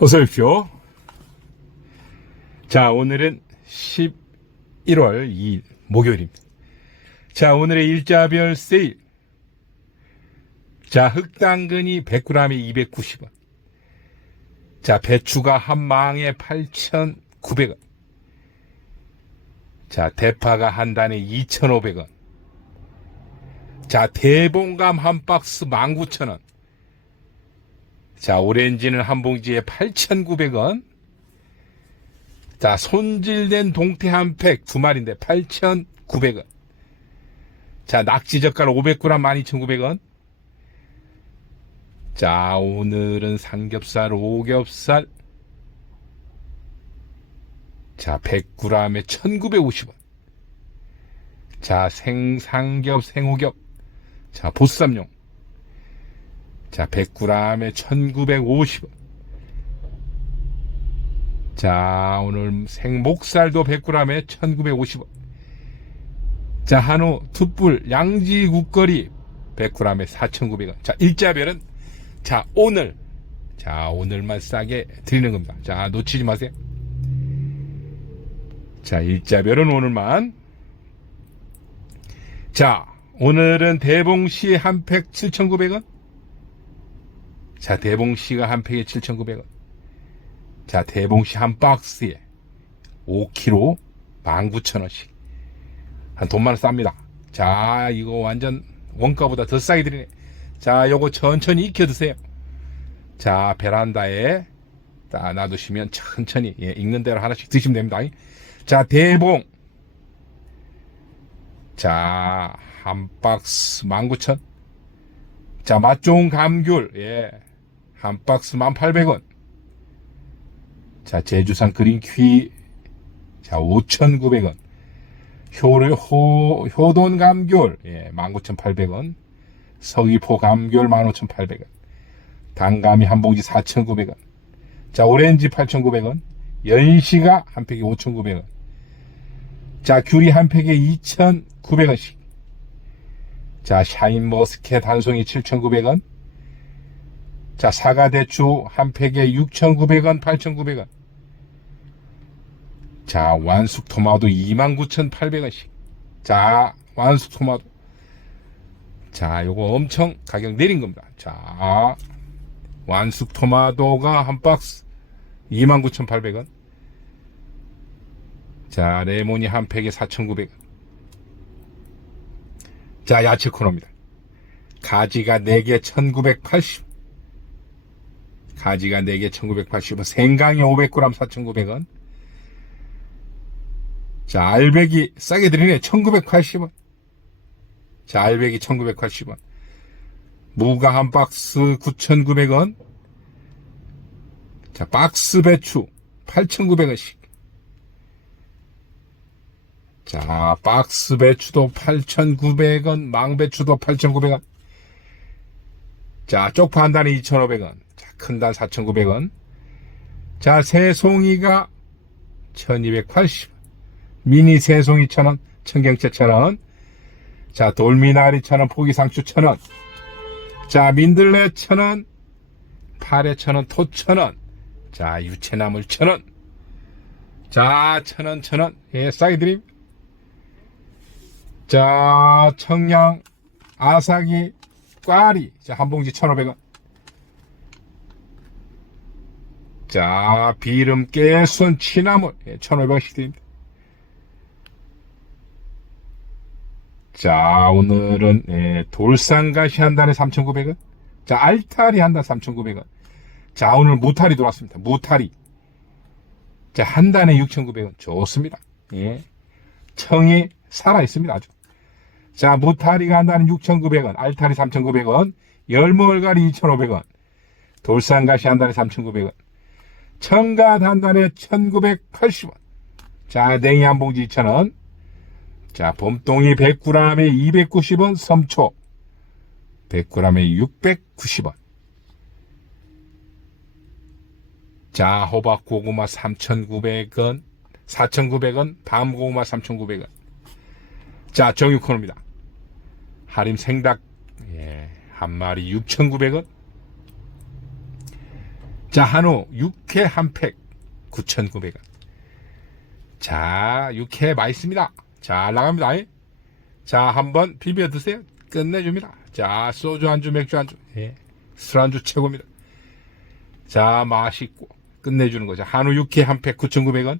어서 오십시오. 자, 오늘은 11월 2일 목요일입니다. 자, 오늘의 일자별 세일. 자, 흑당근이 100g에 290원. 자, 배추가 한 망에 8,900원. 자, 대파가 한 단에 2,500원. 자, 대봉감 한 박스 19,000원. 자, 오렌지는 한 봉지에 8,900원. 자, 손질된 동태 한 팩 두 마리인데 8,900원. 자, 낙지 젓갈 500g 12,900원. 자, 오늘은 삼겹살, 오겹살. 자, 100g에 1,950원. 자, 생삼겹, 생오겹. 자, 보쌈용. 자, 100g에 1950원. 자, 오늘 생목살도 100g에 1950원. 자, 한우 툭불 양지 국거리 100g에 4,900원. 자, 일자별은 자, 오늘 자, 오늘만 싸게 드리는 겁니다. 자, 놓치지 마세요. 자, 일자별은 오늘만. 자, 오늘은 대봉시 한 팩 7,900원. 자, 대봉씨가 한 팩에 7,900원. 자, 대봉씨 한 박스에 5kg 19,000원씩. 한 돈만 쌉니다. 자, 이거 완전 원가보다 더 싸게 드리네. 자, 요거 천천히 익혀 드세요. 자, 베란다에 딱 놔두시면 천천히 예, 익는 대로 하나씩 드시면 됩니다. 자, 대봉. 자, 한 박스 19,000. 자, 맛 좋은 감귤. 예. 한 박스 1,800원. 자, 제주산 그린퀴. 자, 5,900원. 효를, 효, 효돈 감귤. 예, 19,800원. 서귀포 감귤 15,800원. 단감이 한 봉지 4,900원. 자, 오렌지 8,900원. 연시가 한 팩에 5,900원. 자, 귤이 한 팩에 2,900원씩. 자, 샤인머스켓 한 송이 7,900원. 자, 사과 대추 한 팩에 6,900원, 8,900원. 자, 완숙 토마토 29,800원씩. 자, 완숙 토마토. 자, 요거 엄청 가격 내린 겁니다. 자, 완숙 토마토가 한 박스 29,800원. 자, 레몬이 한 팩에 4,900원. 자, 야채 코너입니다. 가지가 4개 1980. 가지가 4개 1980원. 생강이 500g 4,900원. 자, 알배기 싸게 드리네. 1980원. 자, 알배기 1980원. 무가 한 박스 9,900원. 자, 박스 배추 8,900원씩. 자, 박스 배추도 8,900원, 망배추도 8,900원. 자, 쪽파 한 단에 2,500원. 자, 큰단 4,900원. 자, 새송이가 1,280원. 미니 새송이 1,000원, 청경채 1,000원. 자, 돌미나리 1,000원, 포기상추 1,000원. 자, 민들레 1,000원, 파래 1,000원, 토 1,000원. 자, 유채나물 1,000원. 자, 1,000원, 1,000원. 예, 싸게 드립니다. 자, 청양, 아사기, 꽈리. 자, 한 봉지 1,500원. 자, 비름, 깨순, 취나물. 예, 1,500원씩 드립니다. 자, 오늘은, 예, 돌산가시 한 단에 3,900원. 자, 알타리 한 단 3,900원. 자, 오늘 무타리 들어왔습니다. 무타리. 자, 한 단에 6,900원. 좋습니다. 예. 청이 살아있습니다. 아주. 자, 무타리가 한 단에 6,900원. 알타리 3,900원. 열무얼갈이 2,500원. 돌산가시 한 단에 3,900원. 청갓 한 단에 1,980원. 자, 냉이 한 봉지 2,000원. 자, 봄동이 100g에 290원. 섬초 100g에 690원. 자, 호박 고구마 3,900원. 4,900원. 밤 고구마 3,900원. 자, 정육코너입니다. 하림 생닭, 예, 한 마리 6,900원. 자, 한우 육회 한 팩 9,900원. 자, 육회 맛있습니다. 잘 나갑니다. 자, 한번 비벼 드세요. 끝내줍니다. 자, 소주 안주, 맥주 안주. 예. 술 안주 최고입니다. 자, 맛있고 끝내주는 거죠. 한우 육회 한 팩 9,900원.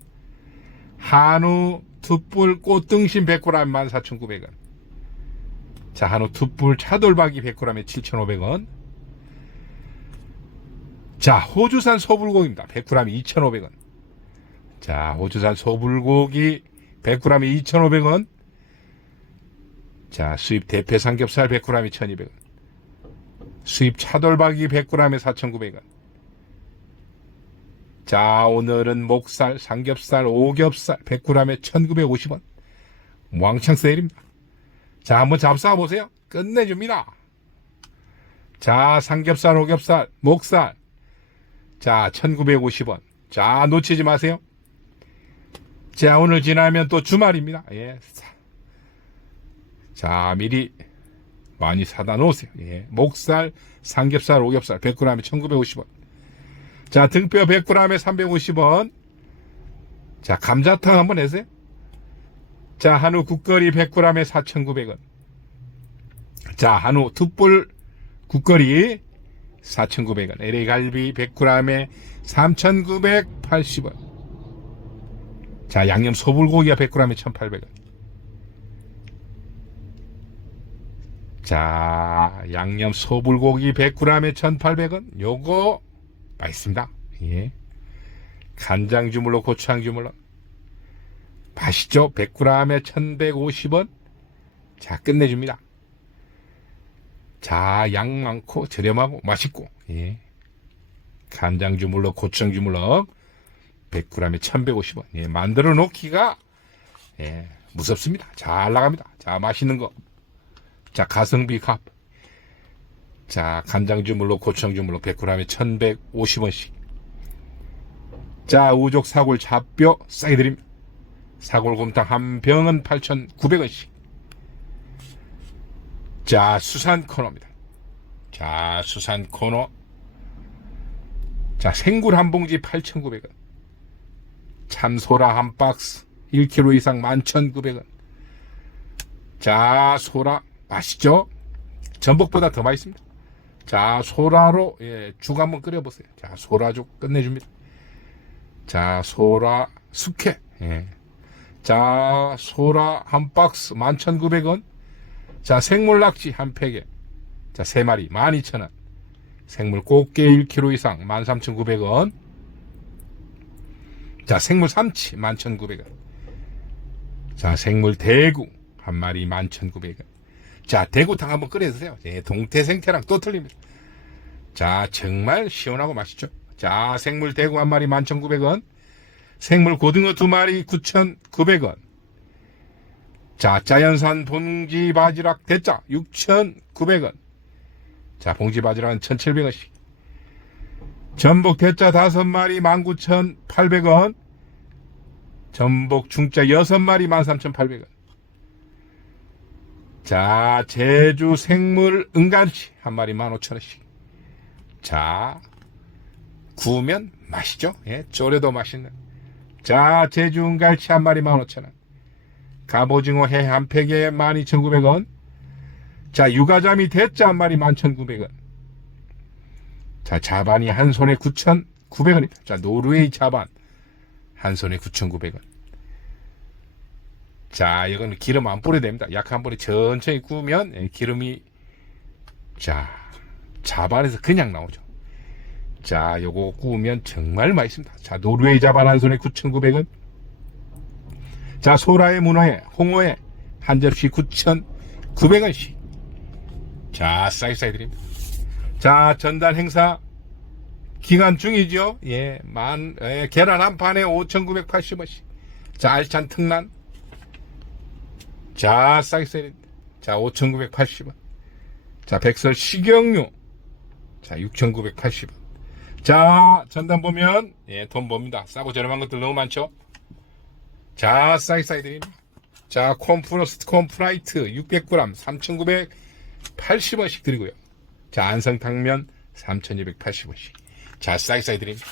한우 투뿔 꽃등심 100g 14,900원. 자, 한우 투뿔 차돌박이 100g에 7,500원. 자, 호주산 소불고기입니다. 100g에 2,500원. 자, 호주산 소불고기 100g에 2,500원. 자, 수입 대패 삼겹살 100g에 1,200원. 수입 차돌박이 100g에 4,900원. 자, 오늘은 목살, 삼겹살, 오겹살 100g에 1,950원. 왕창 세일입니다. 자, 한번 잡숴 보세요. 끝내줍니다. 자, 삼겹살, 오겹살, 목살. 자, 1950원. 자, 놓치지 마세요. 자, 오늘 지나면 또 주말입니다. 예. 자, 미리 많이 사다 놓으세요. 예. 목살, 삼겹살, 오겹살 100g에 1950원. 자, 등뼈 100g에 350원. 자, 감자탕 한번 내세요. 자, 한우 국거리 100g에 4,900원. 자, 한우 툭불 국거리 4,900원. LA 갈비 100g에 3,980원. 자, 양념 소불고기가 100g에 1,800원. 자, 양념 소불고기 100g에 1,800원. 요거 맛있습니다. 예. 간장 주물러 고추장 주물러. 맛있죠? 100g에 1,150원. 자, 끝내줍니다. 자, 양 많고 저렴하고 맛있고. 예. 간장 주물러 고추장 주물러 100g에 1,150원. 예, 만들어 놓기가 예, 무섭습니다. 잘 나갑니다. 자, 맛있는 거. 자, 가성비 값. 자, 간장 주물러 고추장 주물러 100g에 1,150원씩. 자, 우족 사골 잡뼈 싸게 드립니다. 사골곰탕 한 병은 8,900원씩. 자, 수산 코너입니다. 자, 수산 코너. 자, 생굴 한 봉지 8,900원. 참소라 한 박스 1kg 이상 11,900원. 자, 소라 맛있죠? 전복보다 더 맛있습니다. 자, 소라로 예, 죽 한번 끓여 보세요. 자, 소라죽 끝내 줍니다. 자, 소라 숙회. 예. 자, 소라 한 박스 11,900원. 자, 생물 낙지 한 팩에. 자, 세 마리 12,000원. 생물 꽃게 1kg 이상 13,900원. 자, 생물 삼치 11,900원. 자, 생물 대구 한 마리 11,900원. 자, 대구탕 한번 끓여 드세요. 예, 동태 생태랑 또 틀립니다. 자, 정말 시원하고 맛있죠? 자, 생물 대구 한 마리 11,900원. 생물 고등어 두 마리 9,900원. 자, 자연산 봉지 바지락 대짜 6,900원. 자, 봉지 바지락은 1,700원씩. 전복 대짜 다섯 마리 19,800원. 전복 중짜 여섯 마리 13,800원. 자, 제주 생물 은갈치 한 마리 15,000원씩. 자, 구우면 맛있죠? 예, 졸여도 맛있는. 자, 제주 은갈치 한 마리 15,000원. 갑오징어 해 한 팩에 12,900원. 자, 육아자미 대짜 한 마리 11,900원. 자, 자반이 한 손에 9,900원입니다. 자, 노르웨이 자반 한 손에 9,900원. 자, 이거는 기름 안 뿌려도 됩니다. 약한 번에 천천히 구우면 예, 기름이 자, 자반에서 그냥 나오죠. 자, 요거 구우면 정말 맛있습니다. 자, 노르웨이 자반 한 손에 9,900원. 자, 소라의 문어에, 홍어에 한 접시 9,900원씩. 자, 싸게 드립니다. 자, 전달 행사 기간 중이죠. 예, 만, 예, 계란 한 판에 5,980원씩. 자, 알찬 특란. 자, 싸게 드립니다. 자, 5,980원. 자, 백설 식용유. 자, 6,980원. 자, 전단 보면, 예, 돈 봅니다. 싸고 저렴한 것들 너무 많죠? 자, 드립니다. 자, 콤프로스트 콤프라이트 600g 3,980원씩 드리고요. 자, 안성탕면 3,280원씩. 자, 드립니다.